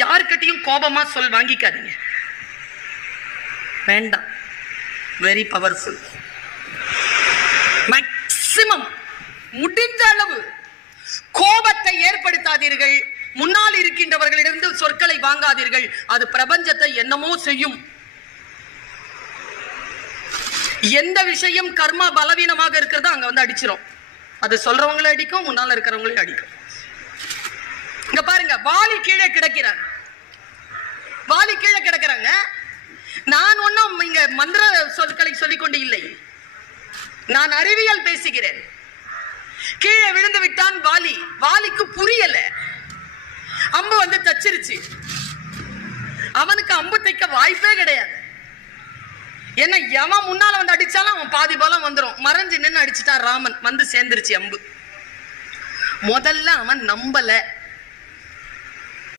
யாருக்கிட்டையும் கோபமா சொல் வாங்கிக்காதீங்க, வேண்டாம். Very powerful. மேக்சிமம் முடிந்த அளவு கோபத்தை ஏற்படுத்தாதீர்கள். முன்னால் இருக்கின்றவர்களிடந்து சொற்களை வாங்காதீர்கள். அது பிரபஞ்சத்தை என்னமோ செய்யும். எந்த விஷயம் கர்மா பலவீனமாக இருக்கிறதோ அங்க வந்து அடிச்சிரும். அது சொல்றவங்களை அடிக்கும், முன்னால இருக்கிறவங்களையும் அடிக்கும். இங்க பாருங்க, வாலி கீழே கிடக்கிறார். வாலி கீழே கிடக்கிறாங்க. நான் ஒன்னும் இங்க மந்திர சொற்களை சொல்லிக் கொண்டு இல்லை, நான் அறிவியல் பேசுகிறேன். கீழே விழுந்து விட்டான் வாலி. வாலிக்கு புரியல, அம்பு வந்து தச்சிருச்சு. அவனுக்கு அம்பு தைக்க வாய்ப்பே கிடையாது. என்ன, எவன் முன்னால வந்து அடிச்சாலும் அவன் பாதி பலம் வந்துடும். மறைஞ்சு நின்று அடிச்சுட்டான் ராமன், வந்து சேர்ந்துருச்சு அம்பு. முதல்ல அவன் நம்பல.